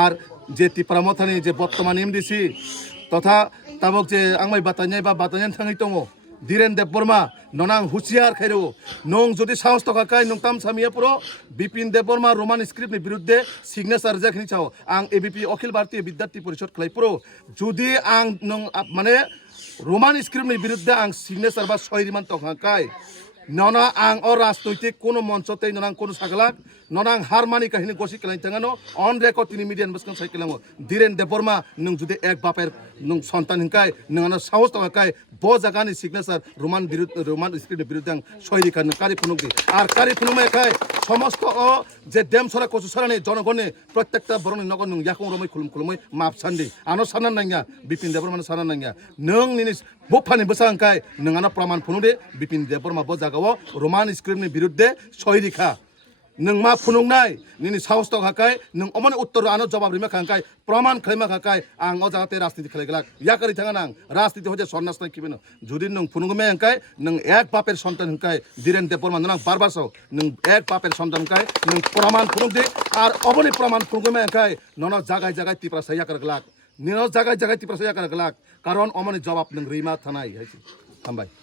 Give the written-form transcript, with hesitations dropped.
আর যে ত্রিপুরামথানি যে বর্তমান এমডিসি তথা তাবক যে আংমাই বাতাইনাই বা বাতাইনান থাঙै दङ ধীরেন দেববর্মা ননাং হুঁশিয়ার খাইরো নং যদি সাহস থাকায় নং তাম সামিয়া পুরো বিপিন দেববর্মা রোমান স্ক্রিপ্টনি বিরুদ্ধে সিগনেচার যাখিনি চাও আং এবিপি অখিল ভারতীয় বিদ্যার্থী পরিষদ খাই পুরো যদি আং নং মানে রোমান স্ক্রিপ্টনি বিরুদ্ধে আং সিগনেচার বা সহিমান থাকায় ননা আং অ রাজনৈতিক কোনো মঞ্চতে ননাং কোনো সাগলাক ননাং হারমানি কাহিনী গসি কেলাই থাঙানো অন রেকর্ড তিনি মিডিয়ান বসকান সাইকেলামো ধীরেন দেববর্মা নং যদি এক বাপের নং সন্তান হিংকায় নঙানো সাহস থাকায় ব জায়গানি সিগনেচার রোমান স্ক্রিপ্টের বিরুদ্ধে আং সহিরিখা কারি ফুনুক দি আর কারি ফুনুমায় সমস্ত যে দেম সরা কচু সরানি জনগণে প্রত্যেকটা বরণি নগর নং ইয়াকং রमै খুলুमै মাপ সান্দি আনো সানান নাঙ্গা বিপিন দেববর্মা সানান নাঙ্গা নং নিনি বফানি বসাंखाय नोंगाना प्रमाण फुनुदे बिपिन देबबर्मा ब जागाव रोमान स्क्रिप्टनि बिरुद्धे सहिरिखा नों मा फुनुंनाय निनि साहस थाखाय नों अमन उत्तर आनो जवाब रिमा खांखाय प्रमाण खाइमा खांखाय आं अ जागाते राजनीति खालायगलाक याकारि थाङा नां राजनीति हजे सन्नास नाय किबेनो जुदि नों फुनुंगमे हांखाय नों एक बापेर सन्तान हांखाय धीरेन देबबर्मा नों बारबासो नों एक बापेर सन्तान हांखाय नों प्रमाण फुनुंदे आर अबनि प्रमाण फुनुंगमे हांखाय ननो जागाय जागाय तिप्रा सायाकारगलाक निनो जागाय जागाय तिप्रा सायाकारगलाक कारण अमनि जवाब नों रिमा थानाय हामबाय।